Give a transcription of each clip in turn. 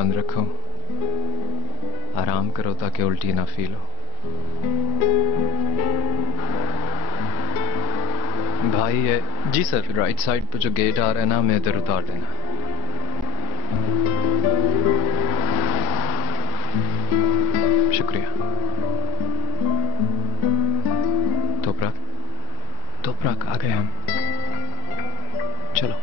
बंद रखो, आराम करो ताकि उल्टी ना फील हो। भाई ये जी सर, राइट साइड पे जो गेट आ रहा है ना, हमें इधर उतार देना। शुक्रिया। तोपराक आ गए हम, चलो।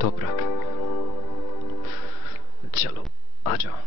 तोपराक, चलो आ जाओ।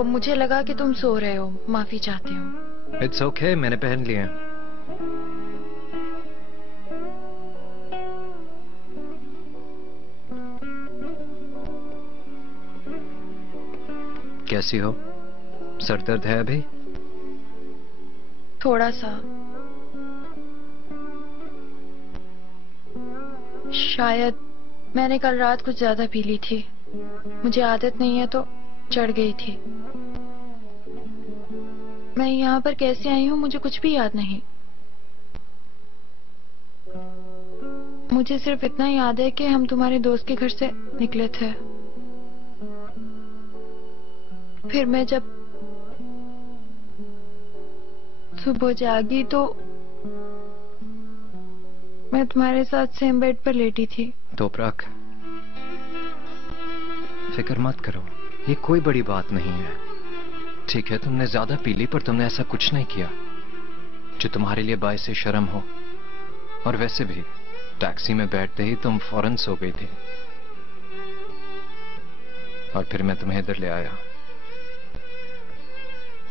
वो मुझे लगा कि तुम सो रहे हो। माफी चाहती हूँ। इट्स ओके, मैंने पहन लिए। कैसी हो? सर दर्द है अभी? थोड़ा सा। शायद मैंने कल रात कुछ ज्यादा पी ली थी। मुझे आदत नहीं है तो चढ़ गई थी। मैं यहाँ पर कैसे आई हूँ मुझे कुछ भी याद नहीं। मुझे सिर्फ इतना याद है कि हम तुम्हारे दोस्त के घर से निकले थे। फिर मैं जब सुबह जागी तो मैं तुम्हारे साथ सेम बेड पर लेटी थी। तोपराक, फिक्र मत करो, ये कोई बड़ी बात नहीं है। ठीक है, तुमने ज्यादा पी ली पर तुमने ऐसा कुछ नहीं किया जो तुम्हारे लिए बायस शर्म हो। और वैसे भी टैक्सी में बैठते ही तुम फौरन सो गई थी और फिर मैं तुम्हें इधर ले आया।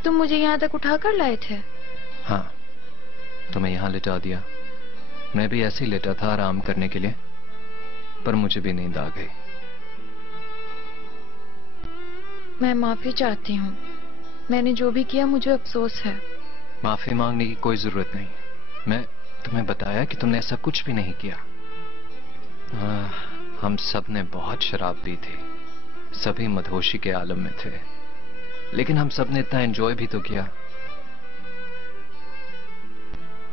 तुम मुझे यहाँ तक उठाकर लाए थे? हाँ, तुम्हें यहाँ लिटा दिया। मैं भी ऐसे ही लेटा था आराम करने के लिए, पर मुझे भी नींद आ गई। मैं माफी चाहती हूँ। मैंने जो भी किया मुझे अफसोस है। माफी मांगने की कोई जरूरत नहीं। मैं तुम्हें बताया कि तुमने ऐसा कुछ भी नहीं किया। हम सब ने बहुत शराब पी थी, सभी मदहोशी के आलम में थे, लेकिन हम सब ने इतना एंजॉय भी तो किया।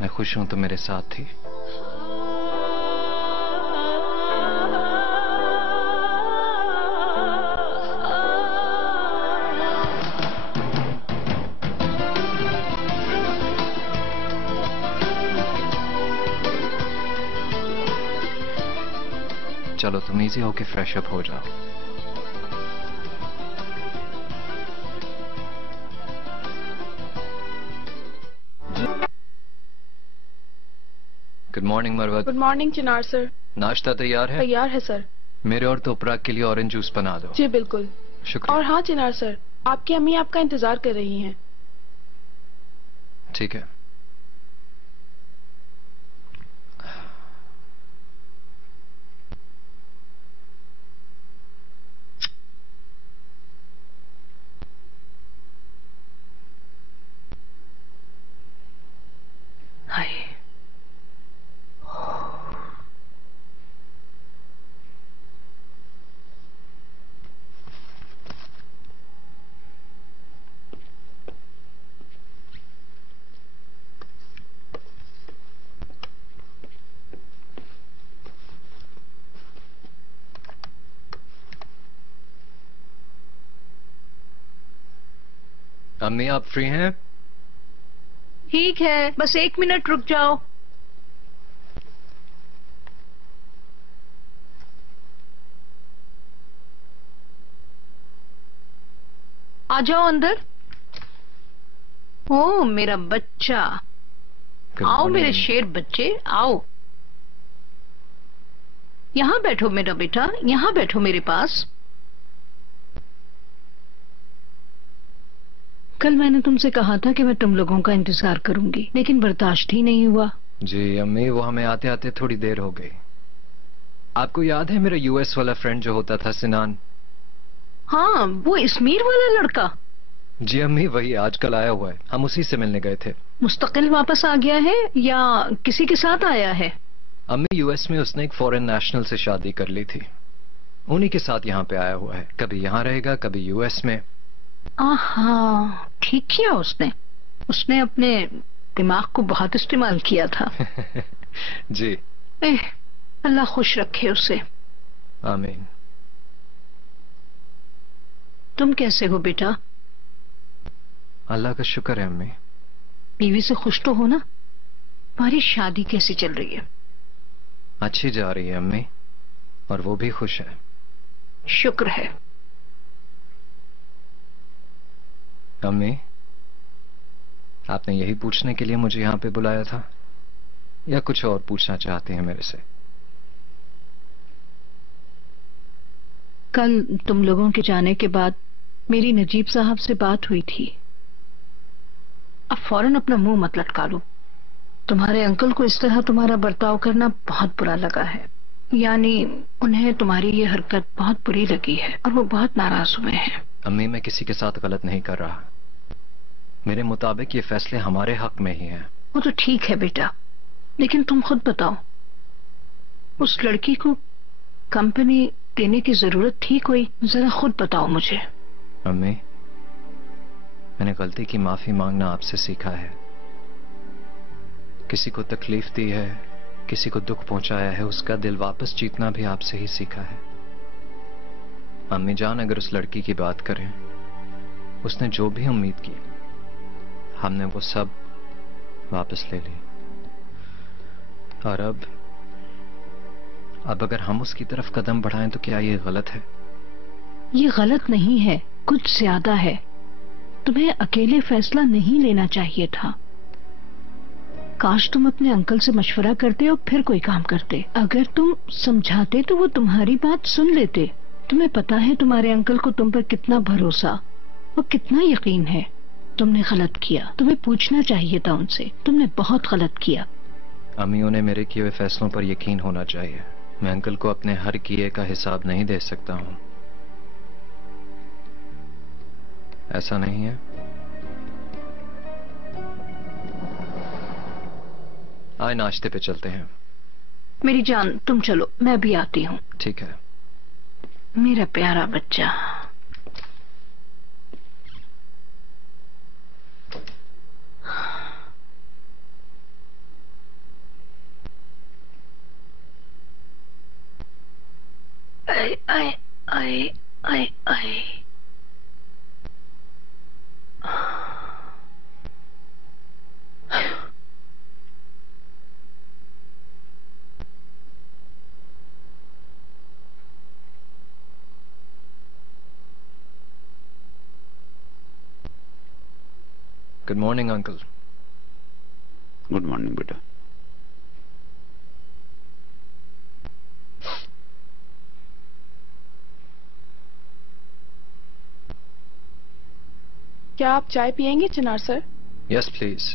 मैं खुश हूं तुम मेरे साथ थी। चलो तुम इजी होके फ्रेश अप हो जाओ। Good morning Marwat. Good morning Chinar sir. नाश्ता तैयार है? तैयार है सर। मेरे और तोपराक के लिए ऑरेंज जूस बना दो। जी बिल्कुल। शुक्रिया। और हाँ चिनार सर, आपकी अम्मी आपका इंतजार कर रही हैं। ठीक है। हाय। अम्मी आप फ्री हैं? ठीक है, बस 1 मिनट रुक जाओ। आ जाओ अंदर। ओ मेरा बच्चा, Good आओ मेरे morning. शेर बच्चे, आओ। यहाँ बैठो मेरा बेटा, यहाँ बैठो मेरे पास। कल मैंने तुमसे कहा था कि मैं तुम लोगों का इंतजार करूंगी, लेकिन बर्दाश्त ही नहीं हुआ। जी अम्मी, वो हमें आते आते थोड़ी देर हो गई। आपको याद है मेरा यूएस वाला फ्रेंड जो होता था, सिनान? हाँ, वो इस्मीर वाला लड़का। जी अम्मी, वही आजकल आया हुआ है। हम उसी से मिलने गए थे। मुस्तकिल वापस आ गया है या किसी के साथ आया है? अम्मी, यूएस में उसने एक फॉरेन नेशनल से शादी कर ली थी, उन्हीं के साथ यहाँ पे आया हुआ है। कभी यहाँ रहेगा, कभी यूएस में। हाँ, ठीक किया उसने। उसने अपने दिमाग को बहुत इस्तेमाल किया था। जी। अल्लाह खुश रखे उसे। आमीन। तुम कैसे हो बेटा? अल्लाह का शुक्र है अम्मी। बीवी से खुश तो हो ना? तुम्हारी शादी कैसी चल रही है? अच्छी जा रही है अम्मी, और वो भी खुश है। शुक्र है। अम्मी, आपने यही पूछने के लिए मुझे यहाँ पे बुलाया था या कुछ और पूछना चाहते हैं मेरे से? कल तुम लोगों के जाने के बाद मेरी नजीब साहब से बात हुई थी। अब फौरन अपना मुंह मत लटका लो। तुम्हारे अंकल को इस तरह तुम्हारा बर्ताव करना बहुत बुरा लगा है, यानी उन्हें तुम्हारी ये हरकत बहुत बुरी लगी है और वो बहुत नाराज हुए हैं। अम्मी, मैं किसी के साथ गलत नहीं कर रहा। मेरे मुताबिक ये फैसले हमारे हक में ही हैं। वो तो ठीक है बेटा, लेकिन तुम खुद बताओ, उस लड़की को कंपनी देने की जरूरत थी कोई? जरा खुद बताओ मुझे। अम्मी, मैंने गलती की माफी मांगना आपसे सीखा है। किसी को तकलीफ दी है, किसी को दुख पहुंचाया है, उसका दिल वापस जीतना भी आपसे ही सीखा है। अम्मी जान, अगर उस लड़की की बात करें, उसने जो भी उम्मीद की हमने वो सब वापस ले ली। और अब अगर हम उसकी तरफ कदम बढ़ाएं तो क्या ये गलत है? ये गलत नहीं है, कुछ ज्यादा है। तुम्हें अकेले फैसला नहीं लेना चाहिए था। काश तुम अपने अंकल से मशवरा करते और फिर कोई काम करते। अगर तुम समझाते तो वो तुम्हारी बात सुन लेते। तुम्हें पता है तुम्हारे अंकल को तुम पर कितना भरोसा और कितना यकीन है। तुमने गलत किया, तुम्हें पूछना चाहिए था उनसे। तुमने बहुत गलत किया। अम्मी, उन्हें मेरे किए हुए फैसलों पर यकीन होना चाहिए। मैं अंकल को अपने हर किए का हिसाब नहीं दे सकता हूं। ऐसा नहीं है? आए नाश्ते पे चलते हैं। मेरी जान तुम चलो, मैं भी आती हूँ। ठीक है। मेरा प्यारा बच्चा। आए आए आए आए आए। Good morning uncle. Good morning बेटा। क्या आप चाय पियेंगे चिनार सर? Yes please.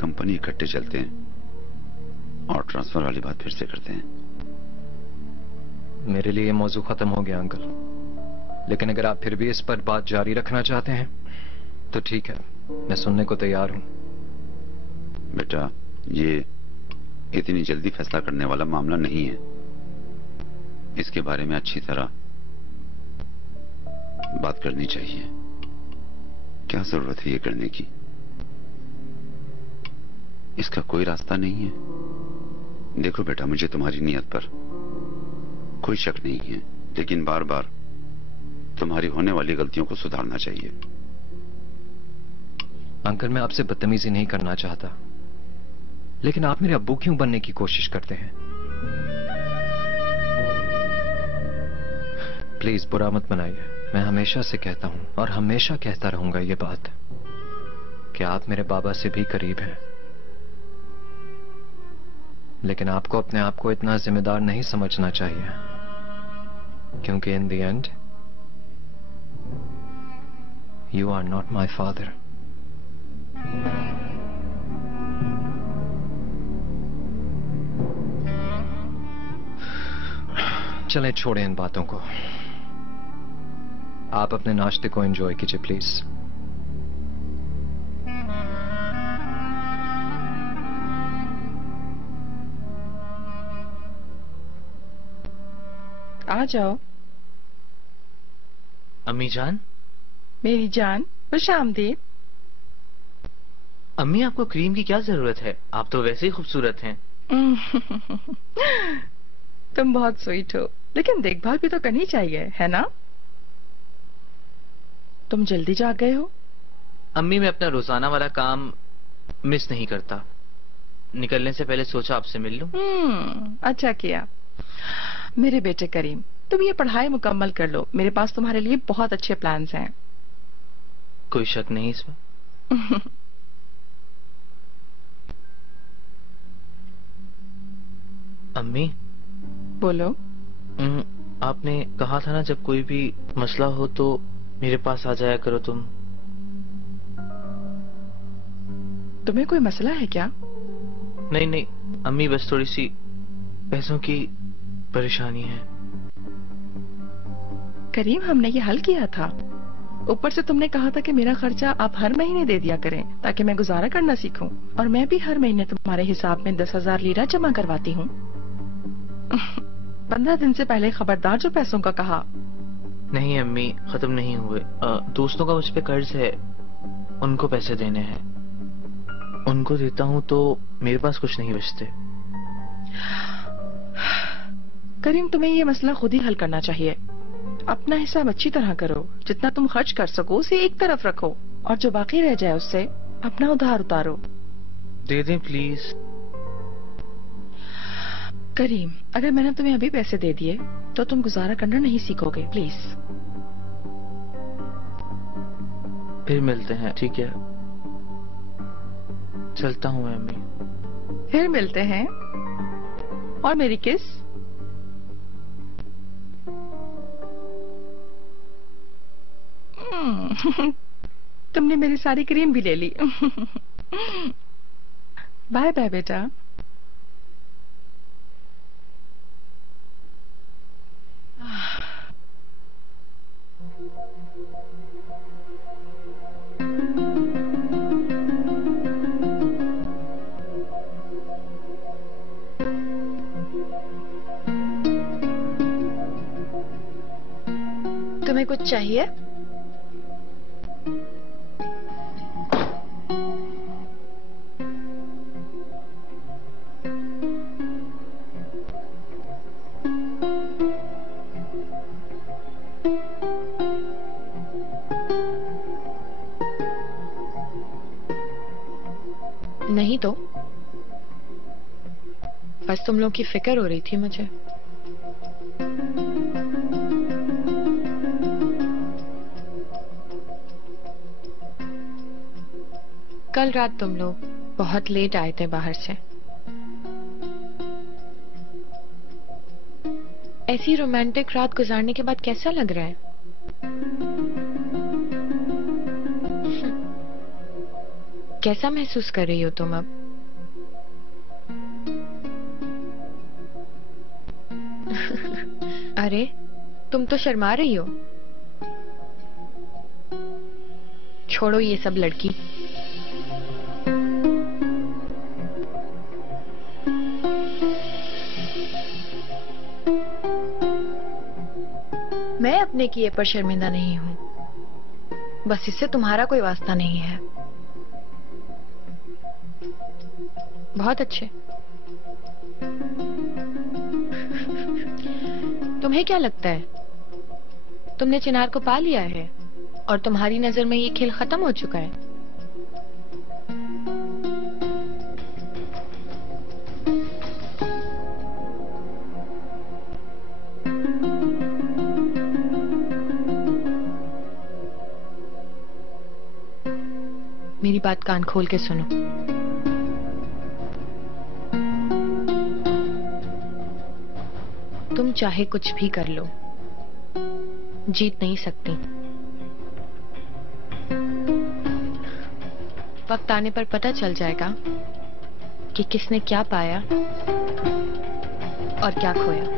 कंपनी इकट्ठे चलते हैं और ट्रांसफर वाली बात फिर से करते हैं। मेरे लिए ये मौजू खत्म हो गया अंकल, लेकिन अगर आप फिर भी इस पर बात जारी रखना चाहते हैं तो ठीक है, मैं सुनने को तैयार हूं। बेटा, ये इतनी जल्दी फैसला करने वाला मामला नहीं है। इसके बारे में अच्छी तरह बात करनी चाहिए। क्या जरूरत है ये करने की? इसका कोई रास्ता नहीं है। देखो बेटा, मुझे तुम्हारी नीयत पर कोई शक नहीं है, लेकिन बार बार तुम्हारी होने वाली गलतियों को सुधारना चाहिए। अंकल, मैं आपसे बदतमीजी नहीं करना चाहता, लेकिन आप मेरे अब्बू क्यों बनने की कोशिश करते हैं? प्लीज बुरा मत बनाइए। मैं हमेशा से कहता हूं और हमेशा कहता रहूंगा ये बात कि आप मेरे बाबा से भी करीब हैं, लेकिन आपको अपने आप को इतना जिम्मेदार नहीं समझना चाहिए, क्योंकि in the end you are not my father. चलें, छोड़ें इन बातों को। आप अपने नाश्ते को एंजॉय कीजिए प्लीज। आ जाओ अम्मी जान। मेरी जान, खुश आमदीद। अम्मी, आपको क्रीम की क्या जरूरत है? आप तो वैसे ही खूबसूरत हैं। तुम बहुत स्वीट हो, लेकिन देखभाल भी तो करनी चाहिए, है ना? तुम जल्दी जाग गए हो? अम्मी, मैं अपना रोजाना वाला काम मिस नहीं करता। निकलने से पहले सोचा आपसे मिल लूं। अच्छा किया। मेरे बेटे करीम, तुम ये पढ़ाई मुकम्मल कर लो। मेरे पास तुम्हारे लिए बहुत अच्छे प्लान्स हैं। कोई शक नहीं इसमें। अम्मी, अम्मी, बोलो। आपने कहा था ना जब कोई भी मसला हो तो मेरे पास आ जाया करो तुम। तुम्हें कोई मसला है क्या? नहीं नहीं अम्मी, बस थोड़ी सी पैसों की परेशानी है। करीम, हमने ये हल किया था। ऊपर से तुमने कहा था कि मेरा खर्चा आप हर महीने दे दिया करें ताकि मैं गुजारा करना सीखूं, और मैं भी हर महीने तुम्हारे हिसाब में 10,000 लीरा जमा करवाती हूँ। 15 दिन से पहले खबरदार जो पैसों का कहा। नहीं अम्मी, खत्म नहीं हुए। दोस्तों का मुझ पे कर्ज है, उनको पैसे देने हैं। उनको देता हूँ तो मेरे पास कुछ नहीं बचते। करीम, तुम्हें ये मसला खुद ही हल करना चाहिए। अपना हिसाब अच्छी तरह करो, जितना तुम खर्च कर सको उसे एक तरफ रखो, और जो बाकी रह जाए उससे अपना उधार उतारो। दे दें प्लीज। करीम, अगर मैंने तुम्हें अभी पैसे दे दिए तो तुम गुजारा करना नहीं सीखोगे। प्लीज। फिर मिलते हैं, ठीक है? चलता हूँ मैं अम्मी। फिर मिलते हैं। और मेरी किस? तुमने मेरी सारी क्रीम भी ले ली। बाय बाय बेटा। तुम्हें कुछ चाहिए? नहीं तो बस तुम लोग की फिक्र हो रही थी मुझे। कल रात तुम लोग बहुत लेट आए थे बाहर से। ऐसी रोमांटिक रात गुजारने के बाद कैसा लग रहा है? कैसा महसूस कर रही हो तुम अब? अरे तुम तो शर्मा रही हो। छोड़ो ये सब लड़की। मैं अपने किए पर शर्मिंदा नहीं हूं, बस इससे तुम्हारा कोई वास्ता नहीं है। बहुत अच्छे। तुम्हें क्या लगता है तुमने चिनार को पा लिया है और तुम्हारी नजर में ये खेल खत्म हो चुका है? मेरी बात कान खोल के सुनो। तुम चाहे कुछ भी कर लो, जीत नहीं सकती। वक्त आने पर पता चल जाएगा कि किसने क्या पाया और क्या खोया।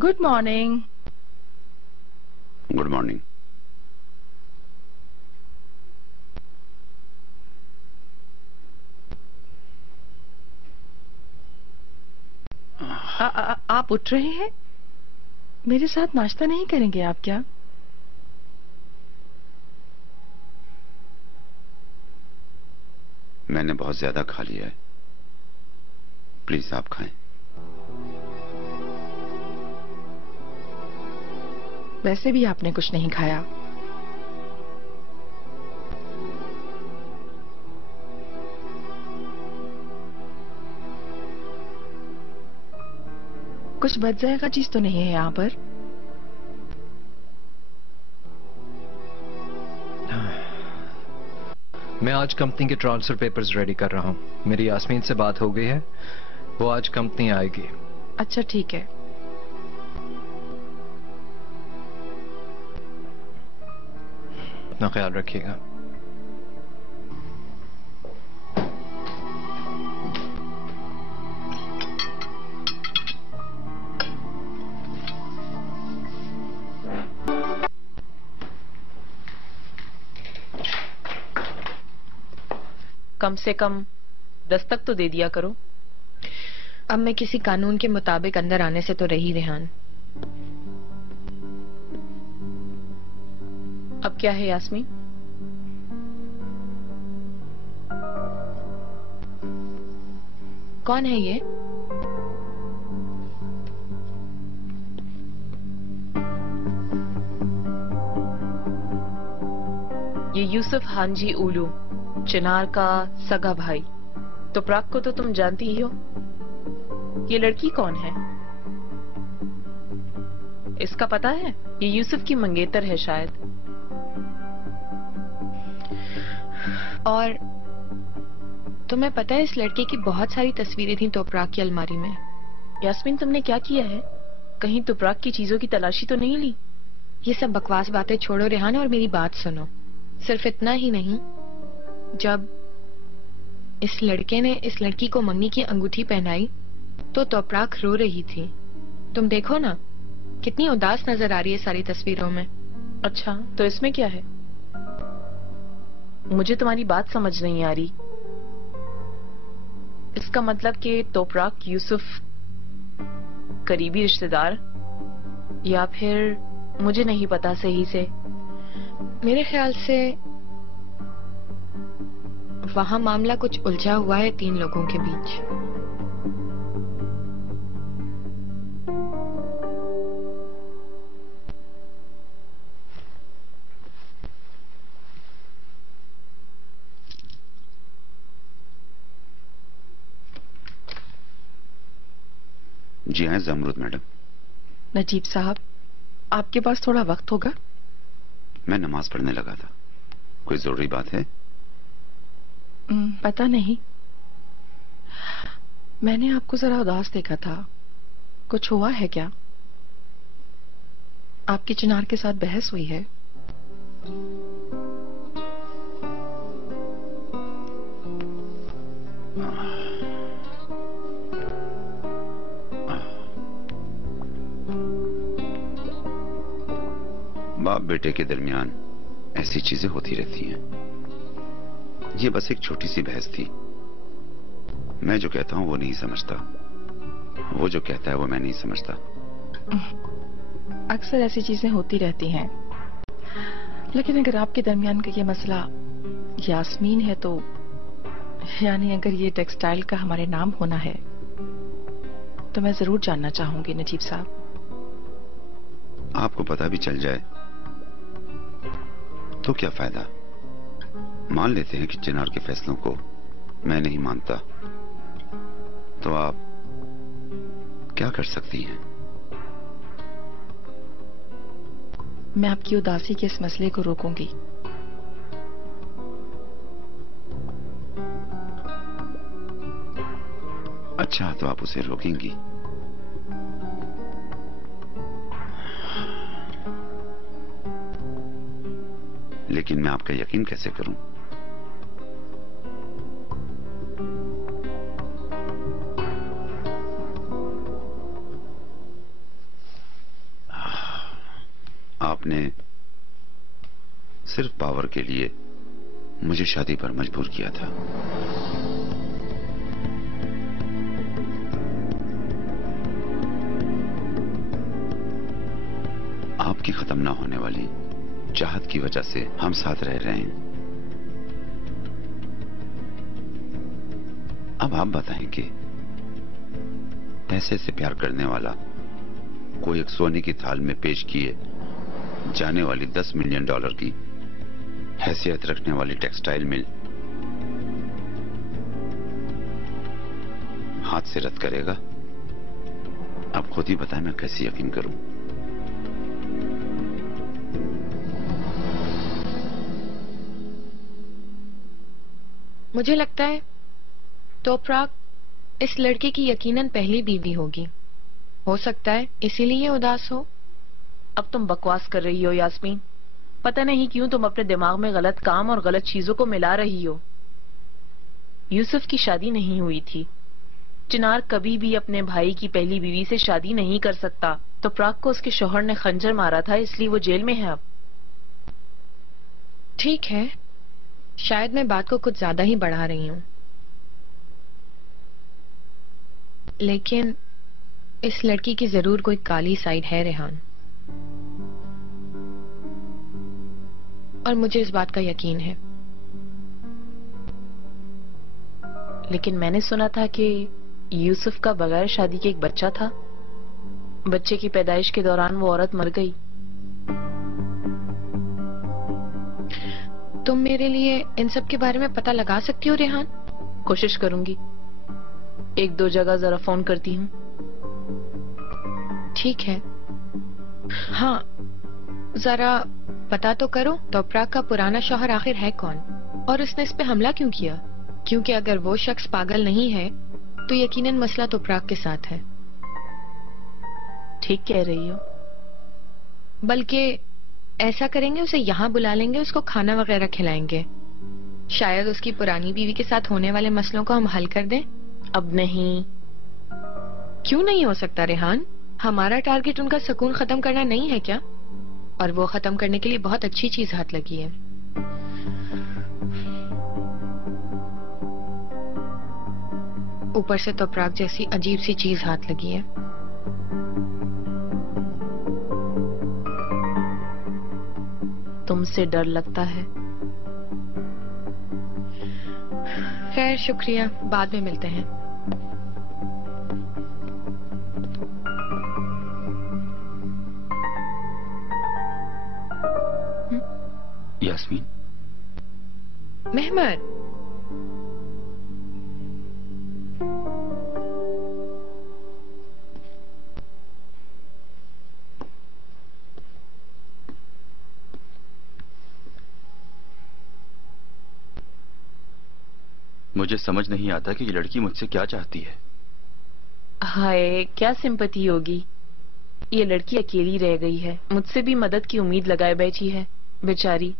Good morning. Good morning. आप उठ रहे हैं? मेरे साथ नाश्ता नहीं करेंगे आप क्या? मैंने बहुत ज्यादा खा लिया है, प्लीज आप खाएं। वैसे भी आपने कुछ नहीं खाया। कुछ बच जाएगा चीज तो नहीं है यहाँ पर? मैं आज कंपनी के ट्रांसफर पेपर्स रेडी कर रहा हूँ। मेरी यास्मीन से बात हो गई है, वो आज कंपनी आएगी। अच्छा ठीक है। अपना ख्याल रखिएगा। कम से कम दस्तक तो दे दिया करो। अब मैं किसी कानून के मुताबिक अंदर आने से तो रही रेहान। अब क्या है यास्मीन? कौन है ये? ये यूसुफ हांजी उलू, चिनार का सगा भाई। तुपराक को तो तुम जानती ही हो। ये लड़की कौन है? इसका पता है? ये यूसुफ की मंगेतर है शायद। और तुम्हें पता है इस लड़के की बहुत सारी तस्वीरें थी तुपराक की अलमारी में। यास्मीन तुमने क्या किया है? कहीं तुपराक की चीजों की तलाशी तो नहीं ली? ये सब बकवास बातें छोड़ो रेहान और मेरी बात सुनो। सिर्फ इतना ही नहीं, जब इस लड़के ने इस लड़की को मंगनी की अंगूठी पहनाई तो तुपराक रो रही थी। तुम देखो ना, कितनी उदास नजर आ रही है सारी तस्वीरों में। अच्छा तो इसमें क्या है? मुझे तुम्हारी बात समझ नहीं आ रही। इसका मतलब कि तुपराक यूसुफ करीबी रिश्तेदार, या फिर मुझे नहीं पता सही से। मेरे ख्याल से वहां मामला कुछ उलझा हुआ है तीन लोगों के बीच। जी हाँ जमरुद मैडम। नजीब साहब, आपके पास थोड़ा वक्त होगा? मैं नमाज पढ़ने लगा था। कोई जरूरी बात है? पता नहीं, मैंने आपको जरा उदास देखा था। कुछ हुआ है क्या? आपकी चिनार के साथ बहस हुई है? बाप बेटे के दरमियान ऐसी चीजें होती रहती हैं। ये बस एक छोटी सी बहस थी। मैं जो कहता हूं वो नहीं समझता, वो जो कहता है वो मैं नहीं समझता। अक्सर ऐसी चीजें होती रहती हैं, लेकिन अगर आपके दरमियान का ये मसला यास्मीन है तो, यानी अगर ये टेक्सटाइल का हमारे नाम होना है तो मैं जरूर जानना चाहूंगी नजीब साहब। आपको पता भी चल जाए तो क्या फायदा? मान लेते हैं कि चिनार के फैसलों को मैं नहीं मानता, तो आप क्या कर सकती हैं? मैं आपकी उदासी के इस मसले को रोकूंगी। अच्छा तो आप उसे रोकेंगी? लेकिन मैं आपका यकीन कैसे करूं? आपने सिर्फ पावर के लिए मुझे शादी पर मजबूर किया था। आपकी खत्म ना होने वाली चाहत की वजह से हम साथ रह रहे हैं। अब आप बताएं कि पैसे से प्यार करने वाला कोई एक सोने की थाल में पेश किए जाने वाली $10 मिलियन की हैसियत रखने वाली टेक्सटाइल मिल हाथ से रद्द करेगा? आप खुद ही बताएं, मैं कैसे यकीन करूं? मुझे लगता है तोपराक इस लड़के की यकीनन पहली बीवी होगी। हो सकता है इसीलिए उदास हो। अब तुम बकवास कर रही हो यास्मीन। पता नहीं क्यों तुम अपने दिमाग में गलत काम और गलत चीजों को मिला रही हो। यूसुफ की शादी नहीं हुई थी। चिनार कभी भी अपने भाई की पहली बीवी से शादी नहीं कर सकता। तोपराक को उसके शौहर ने खंजर मारा था, इसलिए वो जेल में है अब। ठीक है, शायद मैं बात को कुछ ज्यादा ही बढ़ा रही हूं, लेकिन इस लड़की की जरूर कोई काली साइड है रेहान, और मुझे इस बात का यकीन है। लेकिन मैंने सुना था कि यूसुफ का बगैर शादी के एक बच्चा था। बच्चे की पैदाइश के दौरान वो औरत मर गई। तुम मेरे लिए इन सब के बारे में पता लगा सकती हो रेहान? कोशिश करूंगी। 1-2 जगह जरा फोन करती हूँ। ठीक है। हाँ, जरा पता तो करो तोपराक का पुराना शौहर आखिर है कौन, और उसने इस पे हमला क्यों किया? क्योंकि अगर वो शख्स पागल नहीं है तो यकीनन मसला तोपराक के साथ है। ठीक कह रही हो। बल्कि ऐसा करेंगे, उसे यहाँ बुला लेंगे, उसको खाना वगैरह खिलाएंगे। शायद उसकी पुरानी बीवी के साथ होने वाले मसलों को हम हल कर दें। अब नहीं। क्यों नहीं हो सकता रेहान? हमारा टारगेट उनका सुकून खत्म करना नहीं है क्या? और वो खत्म करने के लिए बहुत अच्छी चीज हाथ लगी है। ऊपर से तोपराक जैसी अजीब सी चीज हाथ लगी है। तुमसे डर लगता है? खैर शुक्रिया, बाद में मिलते हैं। यास्मीन, मेहमद, मुझे समझ नहीं आता कि ये लड़की मुझसे क्या चाहती है। हाय, क्या सिंपैथी होगी। ये लड़की अकेली रह गई है, मुझसे भी मदद की उम्मीद लगाए बैठी है बेचारी।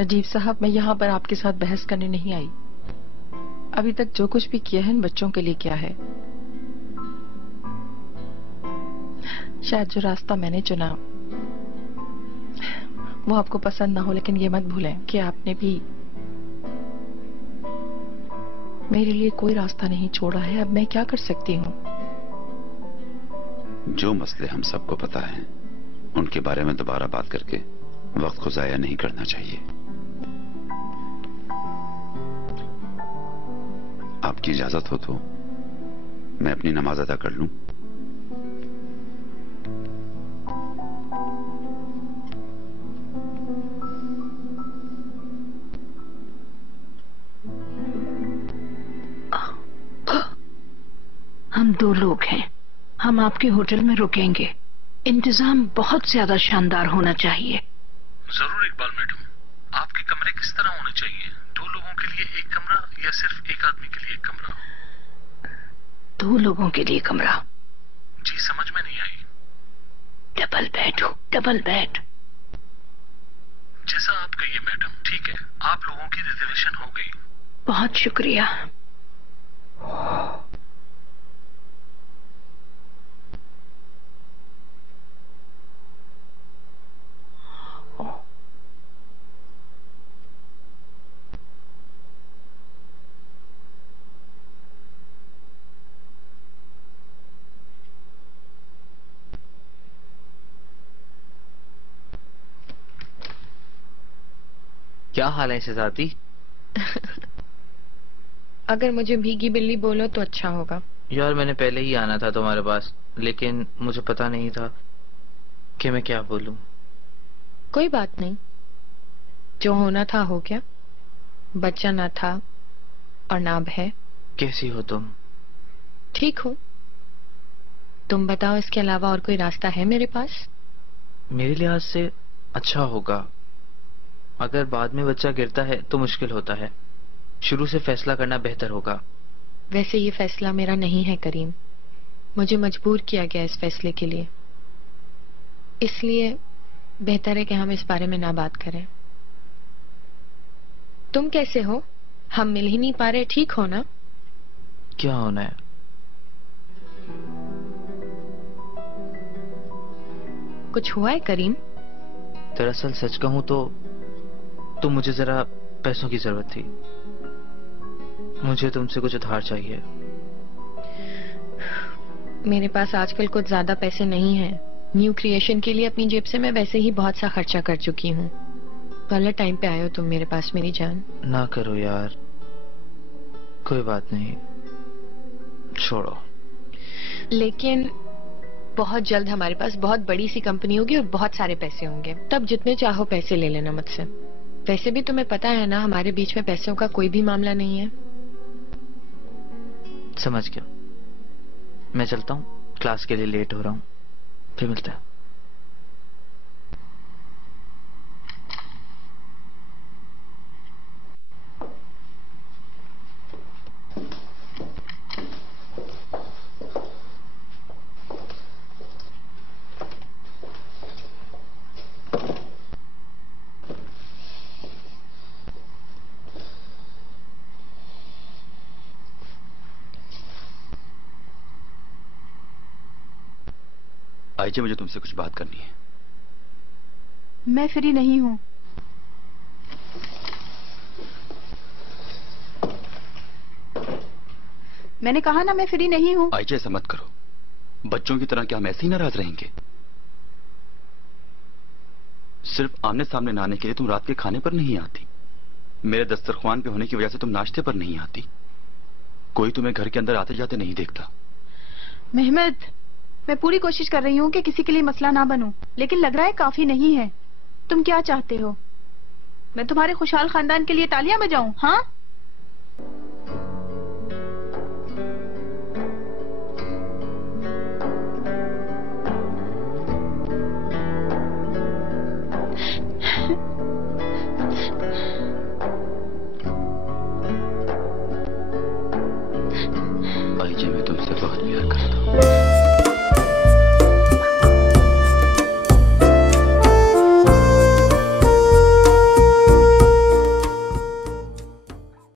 नजीब साहब, मैं यहाँ पर आपके साथ बहस करने नहीं आई। अभी तक जो कुछ भी किया है इन बच्चों के लिए किया है। शायद जो रास्ता मैंने चुना वो आपको पसंद ना हो, लेकिन ये मत भूलें कि आपने भी मेरे लिए कोई रास्ता नहीं छोड़ा है। अब मैं क्या कर सकती हूँ? जो मसले हम सबको पता है उनके बारे में दोबारा बात करके वक्त को जाया नहीं करना चाहिए। आपकी इजाजत हो तो मैं अपनी नमाज अदा कर लूं? हम 2 लोग हैं, हम आपके होटल में रुकेंगे। इंतजाम बहुत ज्यादा शानदार होना चाहिए। जरूर इकबाल मैडम। आपके कमरे किस तरह होने चाहिए? 2 लोगों के लिए एक कमरा या सिर्फ एक आदमी के लिए एक कमरा? 2 लोगों के लिए कमरा। जी समझ में नहीं आई। डबल बेड हो, डबल बेड। जैसा आप कहिए मैडम। ठीक है, आप लोगों की रिजर्वेशन हो गई। बहुत शुक्रिया। क्या हाल है शहजादी? अगर मुझे भीगी बिल्ली बोलो तो अच्छा होगा। यार मैंने पहले ही आना था तुम्हारे पास, लेकिन मुझे पता नहीं था कि मैं क्या बोलूं। कोई बात नहीं, जो होना था हो गया। बच्चा ना था और ना अब है। कैसी हो तुम? ठीक हो। तुम बताओ, इसके अलावा और कोई रास्ता है मेरे पास? मेरे लिहाज से अच्छा होगा। अगर बाद में बच्चा गिरता है तो मुश्किल होता है। शुरू से फैसला करना बेहतर होगा। वैसे ये फैसला मेरा नहीं है करीम, मुझे मजबूर किया गया इस फैसले के लिए। इसलिए बेहतर है कि हम इस बारे में ना बात करें। तुम कैसे हो? हम मिल ही नहीं पा रहे, ठीक हो ना? क्या होना है? कुछ हुआ है करीम? दरअसल सच कहूं तो मुझे जरा पैसों की जरूरत थी। मुझे तुमसे कुछ उधार चाहिए। मेरे पास आजकल कुछ ज्यादा पैसे नहीं हैं। न्यू क्रिएशन के लिए अपनी जेब से मैं वैसे ही बहुत सा खर्चा कर चुकी हूँ। गलत टाइम पे आए हो तुम मेरे पास मेरी जान। ना करो यार, कोई बात नहीं, छोड़ो। लेकिन बहुत जल्द हमारे पास बहुत बड़ी सी कंपनी होगी और बहुत सारे पैसे होंगे। तब जितने चाहो पैसे ले लेना मुझसे। वैसे भी तुम्हें पता है ना, हमारे बीच में पैसों का कोई भी मामला नहीं है। समझ गया। मैं चलता हूँ, क्लास के लिए लेट हो रहा हूँ। फिर मिलते हैं। आइए, मुझे तुमसे कुछ बात करनी है। मैं फ्री नहीं हूं। मैंने कहा ना मैं फ्री नहीं हूं। आइए, ऐसा मत करो। बच्चों की तरह क्या हम ऐसे ही नाराज रहेंगे? सिर्फ आमने सामने नहाने के लिए तुम रात के खाने पर नहीं आती। मेरे दस्तरख्वान पे होने की वजह से तुम नाश्ते पर नहीं आती। कोई तुम्हें घर के अंदर आते जाते नहीं देखता। मेहमद, मैं पूरी कोशिश कर रही हूँ कि किसी के लिए मसला ना बनूं, लेकिन लग रहा है काफी नहीं है। तुम क्या चाहते हो? मैं तुम्हारे खुशहाल खानदान के लिए तालियां बजाऊं? हाँ?